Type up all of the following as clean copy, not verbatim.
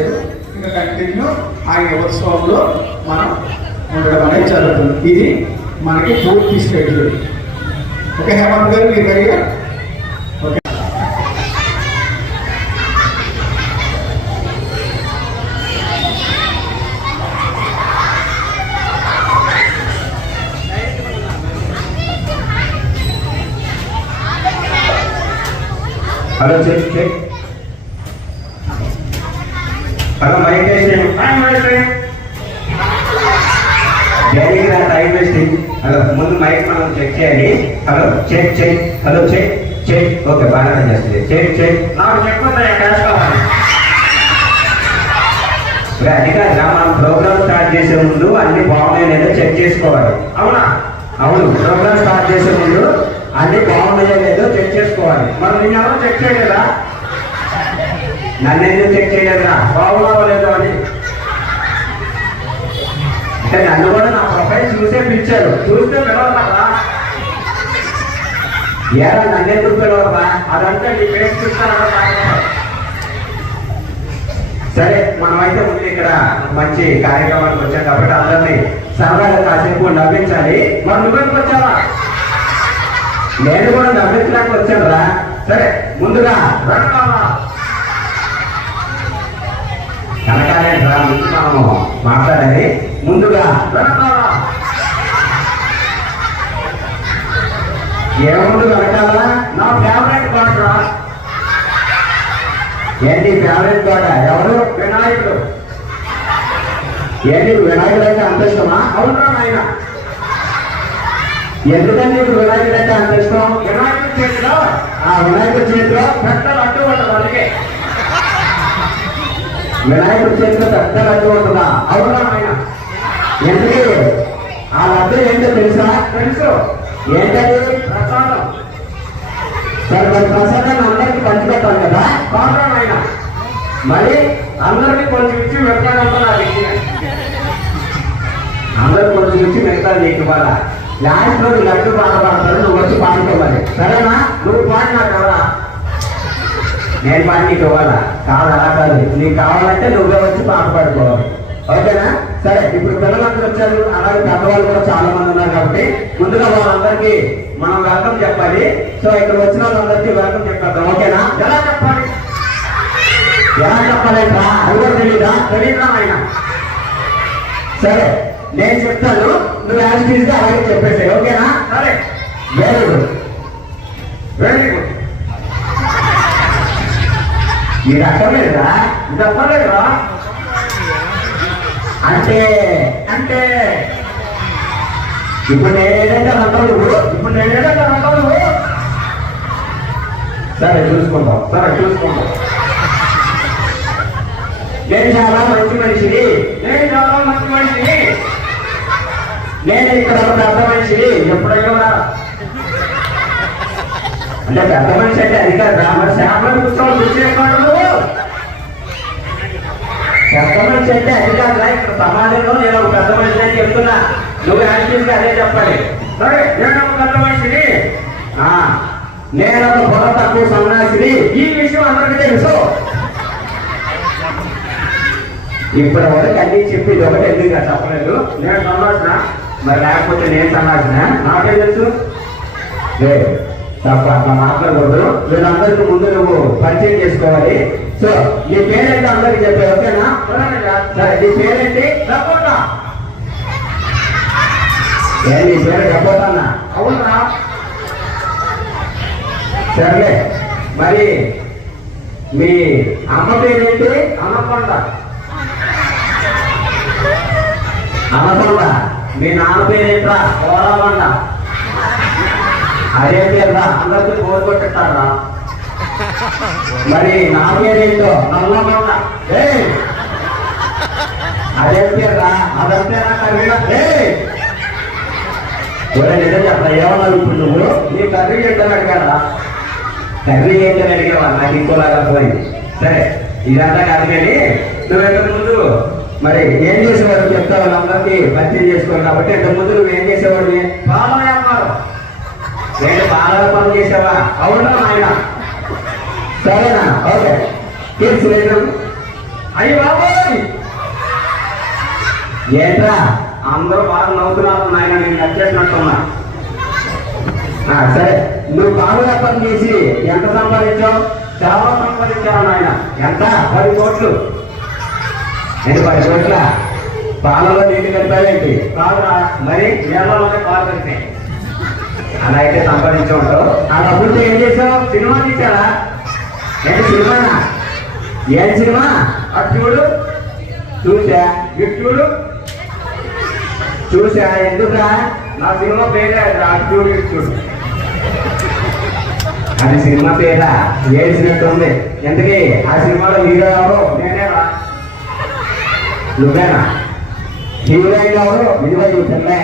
ఇంకా కంటిన్యూ ఆయన ఉత్సవంలో మనం ఉండడం అనేది జరుగుతుంది. ఇది మనకి పూర్తి షెడ్యూల్. ఓకే హేమంత్ గారు మీరు రెడీగా? Okay. Hello check check. Hello mic time wasting. Hello ముందు మైక్ మనం చెక్ చేయాలి. Hello check check. Hello check check. Okay బాగానే చేస్తుంది. Check check. నాకు చెప్పండి క్యాష్ కావాలి. అది కాదురా, మనం ప్రోగ్రామ్ స్టార్ట్ చేసే ముందు అన్ని బాగున్నాయి లేదో చెక్ చేసుకోవాలి. అవునా? అవును, ప్రోగ్రామ్ స్టార్ట్ చేసే ముందు అన్ని బాగున్నాయో లేదో చెక్ చేసుకోవాలి. మనం నేను ఎవరు చెక్ చేయలేదా? నన్ను ఎందుకు చెక్ చేయలేదురా బాగున్నావో లేదో అని? అంటే నన్ను కూడా నా ప్రొఫైల్ చూసే పిలిచారు. చూస్తే పిలవరా? ఏరా నన్ను ఎందుకు పిలవరా? అదంతా నీ ఫేస్ చూస్తాను. సరే, మనమైతే ముందు ఇక్కడ మంచి కార్యక్రమానికి వచ్చాం కాబట్టి అందరినీ సరదాగా కాసేపు నవ్వించాలి. మరి నువ్వెందుకు వచ్చావా? నేను కూడా నవ్వించడానికి వచ్చాను రా. సరే ముందుగా కనకాలే రా, ముందు మనము మాట్లాడాలి. ముందుగా ఏముందు వెనకాల నా ఫేవరెట్ గాడ్ రా. ఏంటి ఫేవరెట్ గాడ్? ఎవరు? వినాయకుడు. ఏంటి వినాయకుడు అంటే అంత ఇష్టమా? అవునా ఆయన? ఎందుకని నీకు వినాయకుడు అంటే అంత ఇష్టం? వినాయకుడి చేతిలో వినాయకుడి చేతిలో పెద్ద లడ్డు ఉంటుంది. అందుకే వినాయకుడి చేతిలో పెద్ద లడ్డు ఉంటుందా? అవునా ఆయన? ఎందుకు? ఆ లడ్డు ఏంటో తెలుసా? తెలుసు. ఏంటది? ప్రసాదం. సరే, మరి ప్రసాదాన్ని అందరికి పంచిపెట్టాలి కదా? అవునా ఆయన? మరి అందరికి కొంచెం ఇచ్చి వెళ్తానంతా నాకు అందరికి కొంచెం ఇచ్చి వెళ్తాను నీకు ఇవాళ. లాస్ట్ రోజు లడ్డు బాధపడతారు, నువ్వు వచ్చి పాడుకోవాలి. సరేనా? నువ్వు పాడి నాకు ఎవరా? నేను పాడి నీకు ఇవ్వాలా? కాదు, అలా కాదు. నీకు కావాలంటే నువ్వే వచ్చి పాట పాడుకోవాలి. ఓకేనా? సరే, ఇప్పుడు పిల్లలందరూ వచ్చారు, అలాగే పెద్దవాళ్ళు కూడా చాలా మంది ఉన్నారు కాబట్టి ముందుగా వాళ్ళందరికీ మనం వెల్కమ్ చెప్పాలి. సో ఇక్కడ వచ్చిన వాళ్ళందరికీ వెల్కమ్ చెప్పేద్దాం. ఓకేనా? ఎలా చెప్పాలి? ఎలా చెప్పాలంటా? అది కూడా తెలీదా? తెలీదా ఆయన? సరే, నేను చెప్తాను, నువ్వు యాజ్ టీజ్ గా అలాగే చెప్పేసాయి. ఓకేనా? సరే, వెరీ గుడ్, వెరీ గుడ్. మీరు అక్కర్లేదురా? ఇది అక్కర్లేదురా అంటే అంటే ఇప్పుడు నేనేదంటే అంటావు నువ్వు. ఇప్పుడు నేనేదంటే అంటావు నువ్వు. సరే చూసుకుంటాం. సరే చూసుకుంటాం. నేను చాలా మంచి మనిషిని. నేను చాలా మంచి మనిషిని. నేను ఇక్కడ ఒక పెద్ద మనిషిని. ఎప్పుడైనా అంటే పెద్ద మనిషి అంటే అది కాదు. మరి శాపలో కూర్చోవాలి. కూర్చోవాలి నువ్వు. పెద్ద మనిషి అంటే అది కాదురా. ఇక్కడ సమాజంలో నేను ఒక పెద్ద మనిషి అని చెప్తున్నా. నువ్వు యాక్టివ్గా అదే చెప్పాలి. సరే, నేను ఒక పెద్ద మనిషిని. నేను ఒక బుర్ర తక్కువ సన్యాసిని. ఈ విషయం అందరికీ తెలుసు. ఇప్పటి వరకు అన్ని చెప్పి ఒకటి ఎందుకు చెప్పలేదు. నేను సన్నాసిన, మరి లేకపోతే నేను సన్నాసిన నాకే తెలుసు. తప్ప అట్లా మాట్లాడకూడదు. వీళ్ళందరికీ ముందు నువ్వు పరిచయం చేసుకోవాలి. సో నీ పేరేంటి అందరికి చెప్పే. ఓకేనా? సరే, నీ పేరేంటి? డబ్బోతా. నీ పేరు డబ్బోతానా? అవునా? సరేలే, మరి మీ అమ్మ పేరేంటి? అన్నకొండ. అన్నకొండ. మీ నాన్న పేరేంట్రా? కోరకొండ. అదే పేరురా, అందరికీ కోరు కొట్టారా? మరి నా పేరేంటో? నల్లకొండ. అదే పేరురా, అదంతేనా? కర్రీ నిజం చెప్పా. ఏమన్నా ఇప్పుడు నువ్వు నీ కర్రీ ఏంటని అడిగారా? కర్రీ ఏంటని అడిగావా? నాకు ఇంకోలాగా పోయింది. సరే, ఇదంతా కాదు కానీ నువ్వు ఇంతకు ముందు మరి ఏం చేసేవాడు చెప్తా. వాళ్ళందరికీ పరిచయం చేసుకోవాలి కాబట్టి ఇంతకు ముందు నువ్వు ఏం చేసేవాడు? పాల వ్యాపారం. నేను పాల వ్యాపారం చేసావా? అవునా ఆయన? సరేనా? ఓకే. అయ్యి బాబోయ్ ఏంట్రా అందరూ బాగా నవ్వుతున్నారు నాయన, నేను కట్ చేసినట్టున్నా. సరే, నువ్వు బాగా పని చేసి ఎంత సంపాదించావు? చాలా సంపాదించావు నాయన. ఎంత? 10 కోట్లు. నేను 10 కోట్ల పాలలో నీళ్ళు కలిపావేంటి? కాదురా, మరి నీళ్ళలోనే పాలు కలిపాయి. అలా అయితే సంపాదించు ఉంటావు. ఆ డబ్బులతో ఏం చేసావు? సినిమా తీసారా? ఏంటి సినిమానా? ఏం సినిమా? అటు చూడు. చూసా? ఇటు చూడు. చూసా? ఎందుకురా? నా సినిమా పేరే అటు చూడు ఇటు చూడు. అది సినిమా పేరా? ఏడ్చినట్టుంది. ఎందుకే ఆ సినిమాలో హీరో ఎవరు? నేనేరా. నువ్వేనా? హీరోయిన్ ఎవరు? విలువ చూసలే.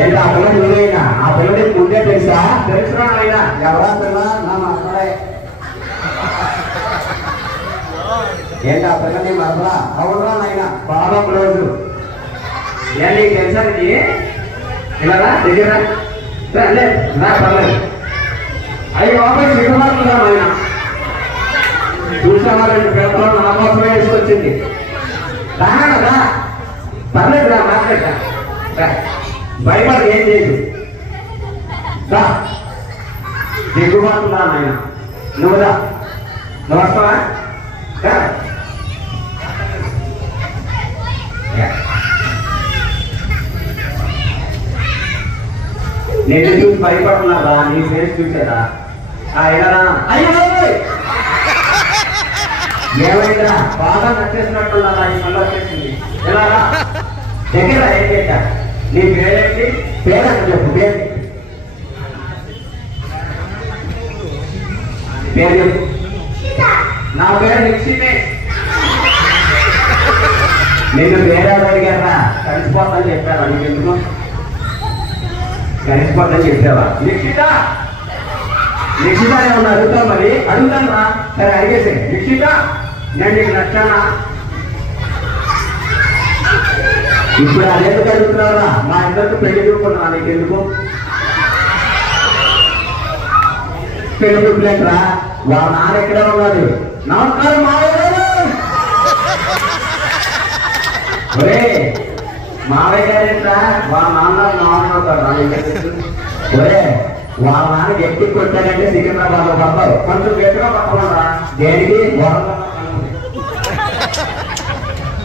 ఏంటి ఆ పిల్ల హీరోయినా? ఆ పిల్లకి ముందే తెలుసా? తెలుసురా ఆయన. ఎవరా పిల్ల? నా మాట్లాడే. ఏంటి ఆ పిల్లని మరలా? అవునరా నాయన, బాగా క్లోజు. ఏం నీకు తెలుసా? ఇలా దగ్గర నా పర్లేదు. అయ్యి బాబాయ్ విడుదల ఆయన చూసావా? 2 పేపర్లు నా కోసమే వేసుకొచ్చింది. రాగా పర్లేదు రా, మాట్లాడతా. భయపడి ఏం చేయదు. దిగుబాటున్నా నాయన. నువ్వుదా, నువ్వు వస్తావా? నేను చూసి భయపడుతున్నారా? నీ ఫేస్ చూసారా? ఎలారా? ఏమైందా? బాగా నచ్చేసినట్టున్నారా? ఈ మళ్ళీ వచ్చేసింది. ఎలారా? దగ్గర ఏం చేశా? నీ పేరేంటి? పేరంట చెప్పు. పేరు నా పేరు నిక్షిమే. నేను పేరు అడిగారా? కలిసిపోతాను చెప్పారా? నీకు ఎందుకు కలిసిపోతాను చెప్పావా? నిక్షిత ఏమన్నా అడుగుతావు? మరి అడుగుతాను రా. సరే అడిగేసే. నిక్షిత, నేను నీకు నచ్చానా? ఇప్పుడు అదెందుకు అడుగుతున్నారా? మా ఇద్దరికి పెళ్లి చూపుకున్నా. నీకు ఎందుకు పెళ్లి చూపులేకరా? వాళ్ళ నాన్న ఎక్కడే ఉన్నాడు. నమస్కారం మావయ్య. ఒరే మావయ్య గారేట్రా? వాళ్ళ నాన్న అవుతాడు. ఒరే వాళ్ళ నాన్న ఎక్కి కొట్టాడంటే సికింద్రాబాద్ లో పడతారు. కొంచెం గట్టిగా పట్టమరా. దేనికి?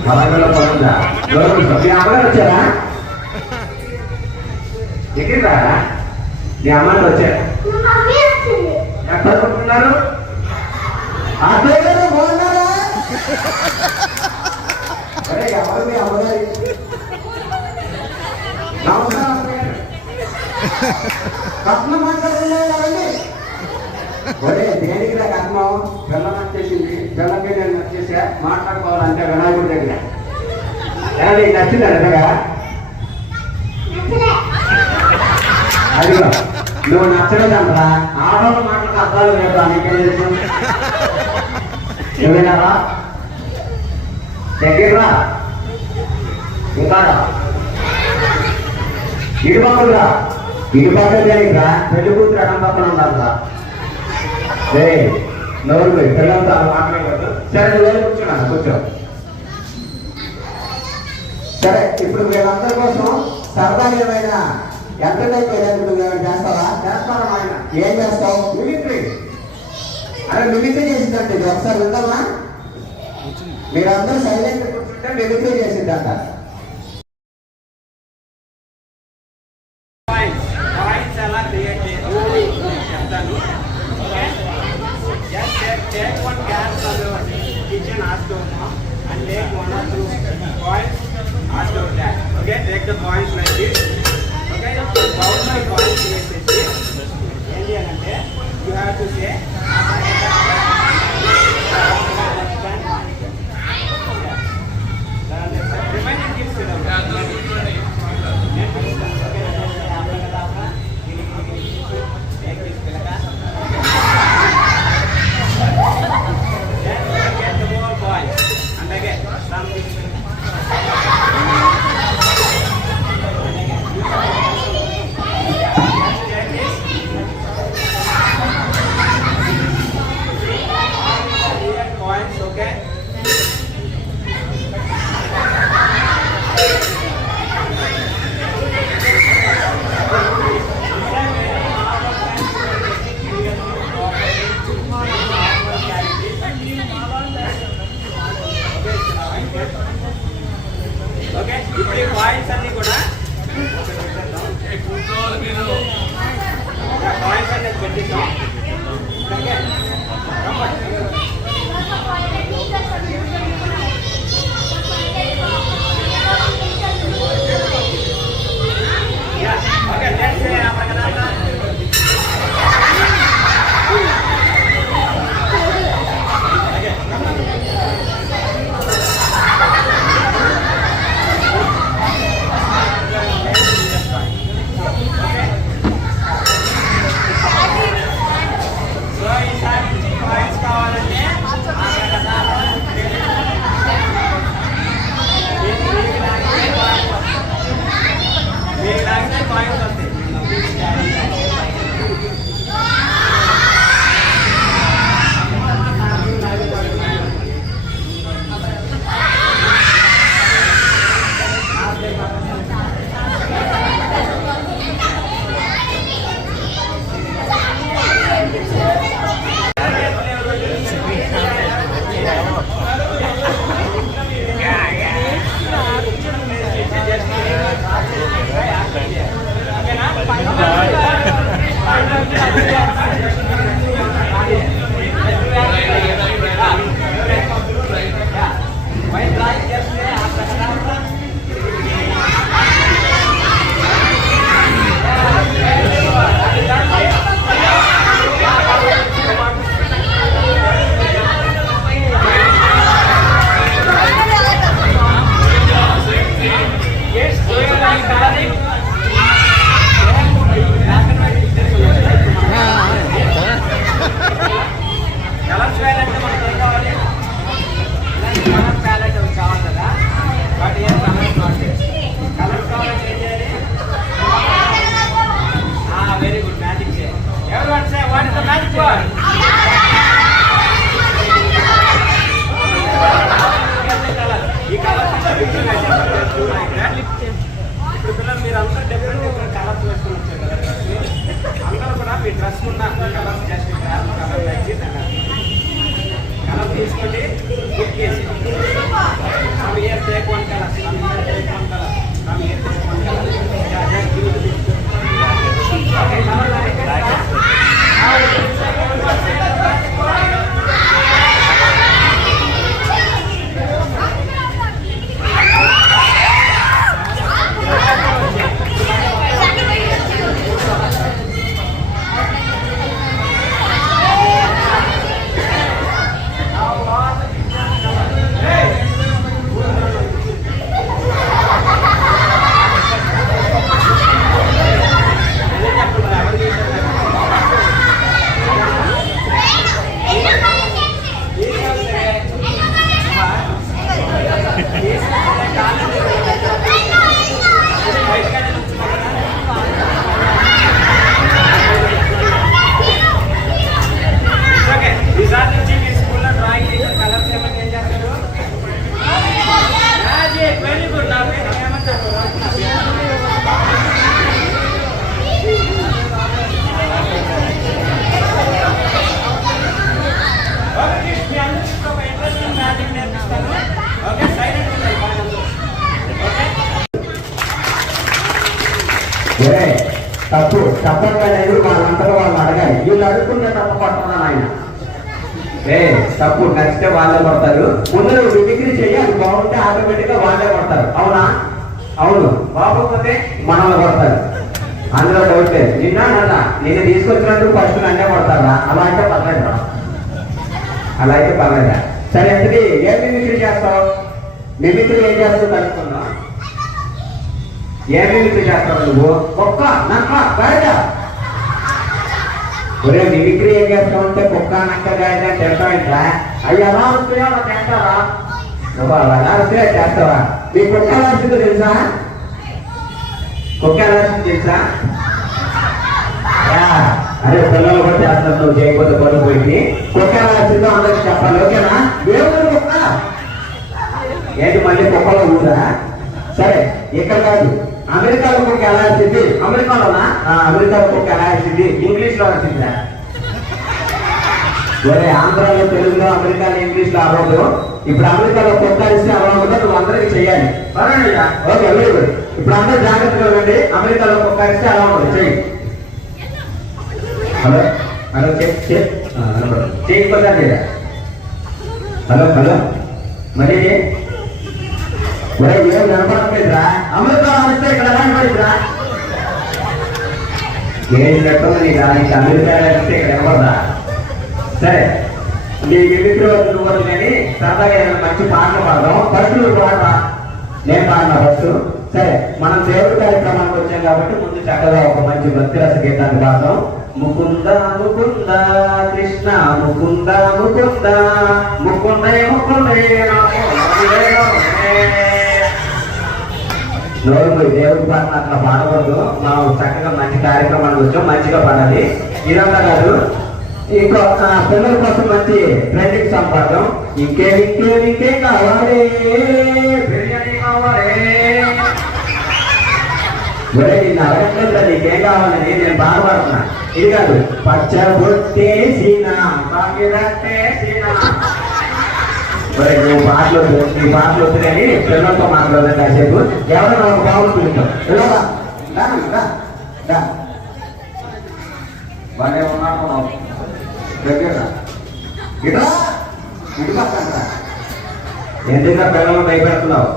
వరంగల్లో పడుతుందా? మీ అమ్మగారు వచ్చారా? ఎక్కిందా? మీ అమ్మాయి వచ్చారా? ఎక్కడ కొట్టుకున్నారు? అదే కదా బాగున్నారా? అరే ఎవరు మీ అమ్మగారి? కట్నం మాట్లాడుతున్నారండి. ఒరే దేనికి రా కట్నం? పిల్లం వచ్చేసింది. పిల్లకి నేను వచ్చేసా. మాట్లాడుకోవాలంటే వినాయకుడి దగ్గర. ఎలా నీకు నచ్చిందా? నిజంగా అదిగో నువ్వు నచ్చలేదంటరా. ఆడవాళ్ళు మాటలకు అర్థాలు లేదా? నీకేం తెలుసు? ఏమైనారా? దగ్గరరా. ఇంకా ఇటుపక్కలురా. ఇటుపక్కల దేనికిరా? పెళ్లి కూతురు అడం పక్కన ఉండాలిరా. నవ్వులు పిల్లలతో మాట్లాడకూడదు. సరే నువ్వు కూర్చున్నా. కూర్చో. సరే ఇప్పుడు వీళ్ళందరి కోసం సరదాగా ఏమైనా ఎంటర్టైన్ చేయడానికి నువ్వేమైనా చేస్తావా? చేస్తావా ఆయన? ఏం చేస్తావు? మిమిక్రీ. అరే మిమిక్రీ చేసిందంటే ఇది ఒకసారి విందామా? మీరందరూ సైలెంట్ కూర్చుంటే మిమిక్రీ చేసిందంట. Take one gas from your kitchen stove and take 1 or 2 coins after that. Okay, take the coins like this. Okay, bowl my coins వేసేసి ఏం చేయాలంటే you have to say remaining gifts colour palette కావాలి కదా, but ఏం colours కావాలంటే ఏం చేయాలి? Very good, magic చేయాలి. ఎవరు అంటే what is the magic word? ఈ కలర్ ఇప్పుడు పిల్లలు మీరు అందరూ డిఫరెంట్ డిఫరెంట్ కలర్స్ వేసుకుని వచ్చారు కదా, అందరూ కూడా మీ డ్రెస్ ఉన్న కలర్స్ జస్ట్ కలర్ వేసి కలర్ తీసుకొని బుక్ చేసి some year take one colour, some year take one colour, some year take one colour. Okay, colour ఈసారి నుంచి మీ స్కూల్లో డ్రాయింగ్ చేసిన కలర్స్ ఏమైనా ఏం చేస్తారు? Very good. నా పేరు ఏమంటారు? ఓకే, మీ అందరికీ ఒక ఇంట్రెస్టింగ్ మ్యాజిక్ నేర్పిస్తాను. ఓకే, సైలెంట్ ఉండాలి బాగా. ఓకే, తప్పు చెప్పలేదు, వాళ్ళంతా వాళ్ళు అడగాలి. వీళ్ళు అడుగుకుంటే తప్పు పడుతున్నాను ఆయన. తప్పు నచ్చితే వాళ్ళే కొడతారు. ముందు నువ్వు డిగ్రీ చెయ్యి, అది బాగుంటే ఆటోమేటిక్ గా వాళ్ళే కొడతారు. అవునా? అవును. బాగోకపోతే మనల్ని కొడతారు, అందులో డౌట్ లేదు. నిన్ను తీసుకొచ్చినందుకు ఫస్ట్ నన్నే కొడతారా? అలా అయితే పర్లేదా? అలా అయితే పర్లేదా? సరే, ఎందుకు ఏం మిమిక్రీ చేస్తావు? మిమిక్రీ ఏం చేస్తావు కనుక్కున్నా? ఏం మిమిక్రీ చేస్తావు నువ్వు? ఒక్క నక్క బయట. ఒరే, మిమిక్రీ ఏం చేస్తావు అంటే కుక్క నక్క గాయగా తింటావేంట్రా? అవి ఎలా వస్తాయో అలా తింటావా? నువ్వు అలా వస్తే చేస్తావా? మీ కుక్క ఎలా వస్తుందో తెలుసా? కుక్క ఎలా వస్తుంది తెలుసా? అరే, పిల్లలు కూడా చేస్తారు, నువ్వు చేయకపోతే పనులు పోయింది. కుక్క ఎలా వస్తుందో అందరికి చెప్పాలి, ఓకేనా? దేవుడు కుక్క ఏంటి మళ్ళీ కుక్కలో ఊరా? సరే, ఇక్కడ కాదు, అమెరికాలో కుక్క ఎలా వచ్చింది? అమెరికాలోనా? అమెరికాలో కుక్క ఎలా వచ్చింది? ఇంగ్లీష్ లో వచ్చిందా? ఒరే, ఆంధ్రాలో తెలుగులో, అమెరికాలో ఇంగ్లీష్ లో అవ్వదు. ఇప్పుడు అమెరికాలో కుక్క ఇస్తే అవ్వకుండా నువ్వు అందరికి చెయ్యాలి. Okay, very good. ఇప్పుడు అందరూ జాగ్రత్తగా ఉండండి. అమెరికాలో కుక్క ఇస్తే అలా ఉండదు, చెయ్యి. హలో హలో, చేయకపోతే లేదా? హలో హలో, మరి ఏం కనపడలేదురా? అమెరికా వస్తే ఇక్కడ కనపడిద్రా? ఏం చెప్పదు నీకు, నీకు అమెరికా వస్తే ఇక్కడ కనపడదా? సరే, నీ మిమిక్రీ వద్దు కానీ సరదాగా ఏదైనా మంచి పాటలు పాడదాం. ఫస్ట్ నువ్వు పాడరా, నేను పాడినా ఫస్ట్. సరే, మనం దేవుడి కార్యక్రమానికి వచ్చాం కాబట్టి ముందు చక్కగా ఒక మంచి భక్తి రస గీతాన్ని పాడదాం. ముకుంద ముకుంద కృష్ణ ముకుంద ముకుంద ముకుందే ముకుందే నోరు దేవుడి పాటను అట్లా పాడకూడదు. మనం చక్కగా మంచి కార్యక్రమానికి వచ్చాం, మంచిగా పాడాలి. ఇదంతా కాదు, ఇంకో పిల్లల కోసం మంచి ట్రెండింగ్ సాంగ్ పాడదాం. ఇంకేం కావాలి? బిర్యానీ కావాలి. ఒరే, నిన్ను అడగట్లేదు నీకేం కావాలని, నేను బాధపడుతున్నా. ఇది కాదు, పచ్చబొట్టేసిన ఒరే, నువ్వు పాటలు నీ పాటలు వద్దు కానీ పిల్లలతో మాట్లాడదు కాసేపు. ఎవరైనా ఒక బాబులు పిలుస్తాం. బాగా ఉన్నాను దగ్గర ఇట్లా ఇటు పక్కన ఎందుకంటే పిల్లలు భయపెడుతున్నావు.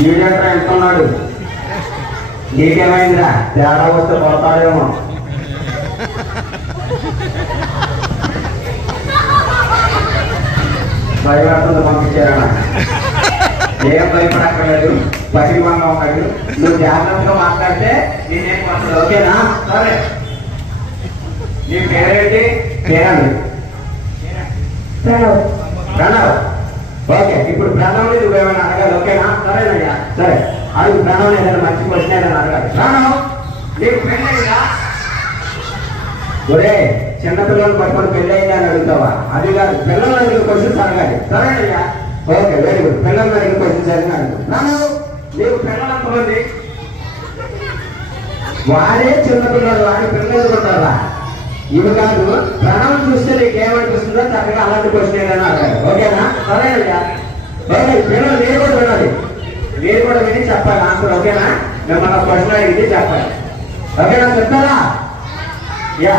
ఈడెక్కడ వెళ్తున్నాడు, నీకేమైందిరా? తేడా వస్తే కొడతాడేమో. భయపడుతుంది పంపించారా? ఏం భయపడక్కర్లేదు, పసిమంగా ఉన్నాడు. నువ్వు జాగ్రత్తగా మాట్లాడితే నేనేం వస్తుంది, ఓకేనా? సరే, నీ పేరేంటి? పేరండి ప్రణవ్. ఓకే, ఇప్పుడు ప్రణవ్ని నువ్వేమైనా అడగాలి, ఓకేనా? సరేనయ్యా, సరే అడుగు. ప్రణవ్ ఏదైనా మంచి క్వశ్చన్ ఏదైనా అడగాలి. ప్రణవ్, నీకు పెళ్ళయిందా? ఒరే, చిన్నపిల్లలు పట్టుకొని పెళ్ళయిందా అని అడుగుతావా? అది కాదు, పిల్లలు అడిగిన క్వశ్చన్స్ అడగాలి. సరేనయ్యా, ఓకే, వెరీ గుడ్. పిల్లలు అడిగిన క్వశ్చన్స్ అని అడుగు. ప్రణవ్, నీకు పిల్లలు ఎంతమంది? వాడే చిన్నపిల్లలు, వాడి పిల్లలు ఉంటారా? ఇవి కాదు, ప్రణవం చూస్తే నీకు ఏమనిపిస్తుందో చక్కగా అలాంటి క్వశ్చన్ ఏదైనా అడగాలి, ఓకేనా? సరేనయ్యా, ఓకే. పిల్లలు మీరు కూడా వినాలి, మీరు కూడా విని చెప్పాలి ఆన్సర్, ఓకేనా? మిమ్మల్ని క్వశ్చన్ అడిగితే చెప్పాలి, ఓకేనా? చెప్తారా? Yeah,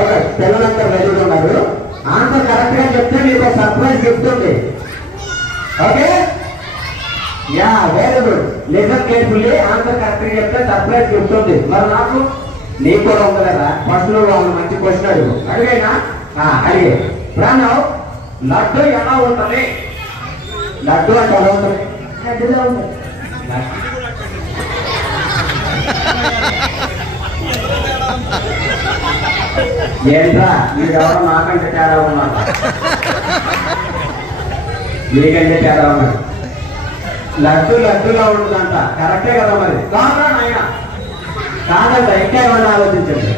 okay. పిల్లలంతా రెడీగా ఉన్నారు. ఆన్సర్ కరెక్ట్ గా చెప్తే మీకు సర్ప్రైజ్ గిఫ్ట్ ఉంది, okay? Yeah, very good. Listen carefully. Answer correct గా చెప్తే సర్ప్రైజ్ గిఫ్ట్ ఉంది. మరి నాకు నీకు కూడా ఉంది కదా, ఫస్ట్ లో వాళ్ళు మంచి క్వశ్చన్ అడుగు. అడిగేనా? అడిగే. ప్రణవ్, లడ్డు ఎలా ఉంటుంది? లడ్డు అంటే ఎలా ఉంటుంది? లడ్డులో ఉంటుంది. ఏంట్రా మీరు ఎవరో నాకంటే తేడా ఉన్నారు, మీకంటే తేడా ఉన్నారు. లడ్డు లడ్డులా ఉంటుందంట, కరెక్టే కదా? మరి కాదా నాయన? కాదంట, ఇంకా ఏమన్నా ఆలోచించండి.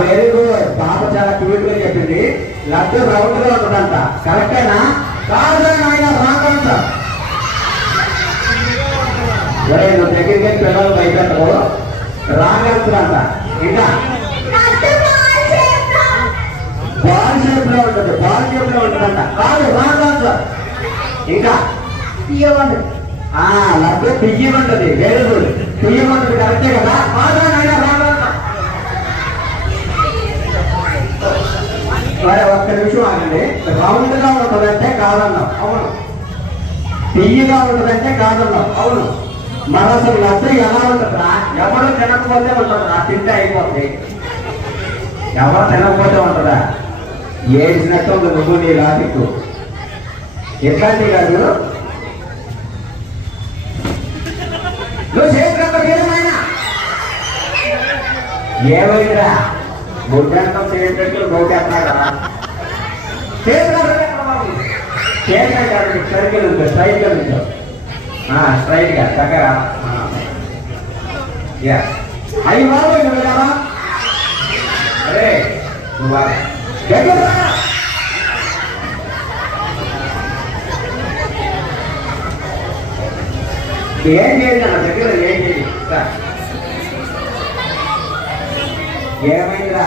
Very good. పాప చాలా క్యూట్ గా చెప్పింది. లడ్డు రౌండ్ గా ఉంటుందంట, కరెక్టేనా? కాదా నాయన? రాకంట. నువ్వు దగ్గరికి పిల్లలు భయపెట్టవు, రాగలుగుతుందంట. ఇంకా బాల్ షేప్ లో ఉంటుంది, బాల్ షేప్ లో ఉంటుందంట. కాదు, రాకంట. ఇంకా లడ్డు తియ్యమంటది. Very good. తియ్యమంటది, కరెక్టే కదా? మరి ఒక్క నిమిషం ఆగండి. రౌండ్ గా ఉంటుందంటే కాదన్నాం, అవును. తియ్యగా ఉంటుందంటే కాదన్నాం, అవును. మరి అసలు లడ్డు ఎలా ఉంటుందా? ఎవరు తినకపోతే ఉంటుందా? తింటే అయిపోతుంది. ఎవరు తినకపోతే ఉంటుందా? ఏడ్చినట్టు ఉంది నువ్వు నీ లాజిక్. ఎట్లాంటి కాదు, నువ్వు చేయకపోయినా ఏమైందిరా? బుద్ధంతం చేయటట్లు బోకేస్తున్నాడా? సర్కిల్ ఉంచు, స్ట్రైట్ గా ఉంచు, స్ట్రైట్ గా చక్కగా. అయ్యి బాబు నువ్వు అరే నువ్వు ఏం చేయాలి అన్న దగ్గర? ఏం చేయాలి? ఏమైందిరా?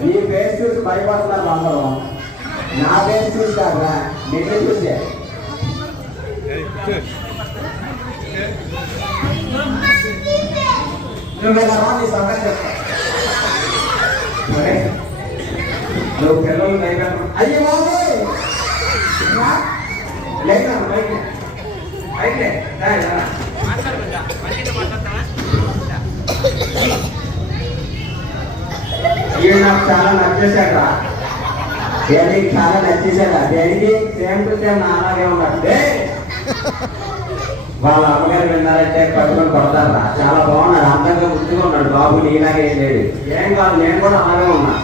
నీ ఫేస్ చూసి భయపడుతున్నారు అందరూ. నా ఫేస్ చూసి కాదురా, నిన్ను చూసే. నువ్వు నీ సమస్య చెప్తా. నువ్వు పిల్లలు భయపెట్టు. అయ్యో లేక అయితే నాకు చాలా నచ్చేసాడు. దేనికి చాలా నచ్చేసాడా? దేనికి? సేమ్ టు సేమ్ నాలాగే ఉన్నాడు. వాళ్ళ అమ్మగారు విన్నారంటే పట్టుకొని కొడతారా? చాలా బాగున్నాడు, అందంగా ముద్దుగా ఉన్నాడు బాబు, నీలాగే ఏం లేడు. ఏం కాదు, నేను కూడా అలాగే ఉన్నా,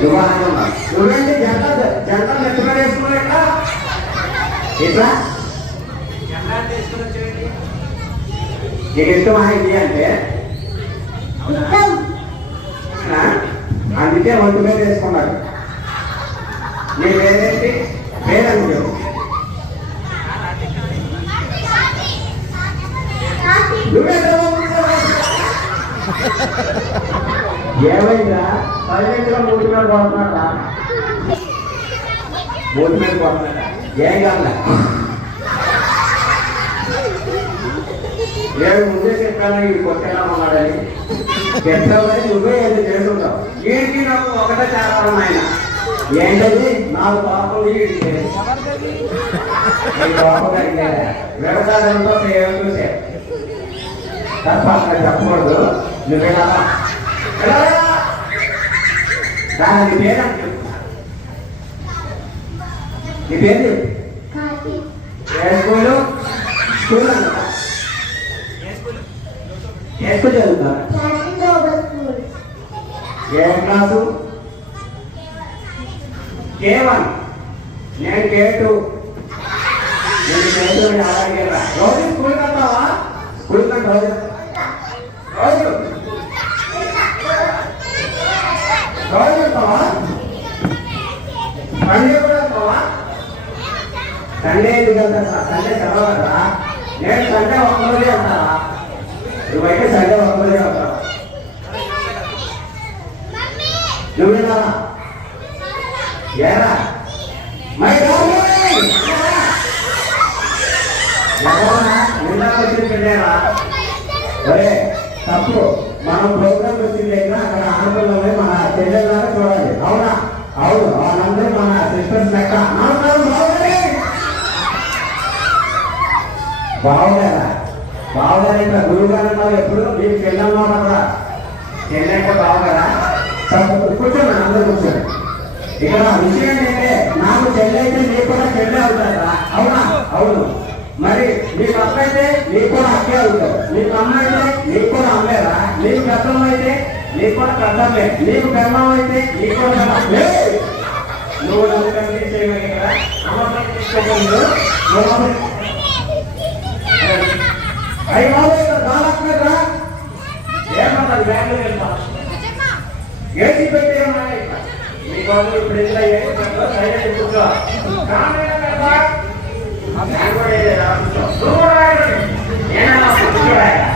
నువ్వు అలాగే ఉన్నా. నువ్వేంటి జంట నెట్టుగా వేసుకున్నా ఇట్లా? నీకు ఇష్టమా ఇది అంటే? అందుకే ఒంటి మీద వేసుకున్నాడు. నీ పేరేంటి? పేరండి. ఏమైందా? సైలెంట్ గా మూడు మీద పోతున్నాడా? మూడు మీద పోతున్నాడా? ఏం కాదా? ఏడు ముందే చెప్పాను ఇది కొత్తగా ఉన్నాడని. చెప్పావని నువ్వే ఏది చేస్తుంటావు. వీడికి నాకు ఒకటే చేస్తాను ఆయన. ఏంటది? నాకు పాపం వీడికి వ్యవసాయంతో చూసే తప్ప అక్కడ చెప్పకూడదు. నువ్వేనా దాని పేరు? నీ పేరు ఏ స్కూలు? స్కూల్ అన్నా? ఏ స్కూల్ చదువుతా? ఏ క్లాసు? K1 నేను K2 నేను K2 అలాగే రా. రోజు స్కూల్ వెళ్తావా? స్కూల్ కంటే రోజు రోజు రోజు వెళ్తావా? సండే కూడా వెళ్తావా? సండే ఎందుకు వెళ్తారా? సండే చదవరా? నేను సండే ఒక్కరోజే వెళ్తారా? నువ్వైతే సండే ఒక్కరోజే వెళ్తావా? నువ్వు వెళ్తావా? ఏరా మై వచ్చిందా? ఒరే తప్పు. మనం ప్రోగ్రామ్ వచ్చింది అయినా అక్కడ ఆనందంలోనే మన చెల్లెల్లాగా చూడాలి. అవునా? అవును. వాళ్ళందరూ మన సిస్టర్స్ లెక్క బాగుండేదా? బాగుందా? గురువు గారు అన్నారు ఎప్పుడు మీకు చెల్లెల్లో కదా చెల్లెంటే బాగుందా? కూర్చోండి, అందరూ కూర్చోండి. ఇక్కడ విషయం ఏంటంటే నాకు చెల్లి అయితే నీకు కూడా చెల్లె అవుతారా? అవునా? అవును. మరి నీకు అక్క అయితే నీకు కూడా అక్కే అవుతావు. నీకు అమ్మ అయితే నీకు కూడా అమ్మేరా? నీకు పెద్దమ్మ అయితే నీకు కూడా పెద్దమ్మే. నీకు పెద్దమ్మ అయితే నీకు కూడా నువ్వు చేయమని కదా ఏమన్నా బ్యాంకులు వెళ్తా ఏసీ పెట్టేయమ్మా. నీ బాబు ఇప్పుడు ఎందుకు సైలెంట్ కూర్చో. ఏనా కూర్చోడా?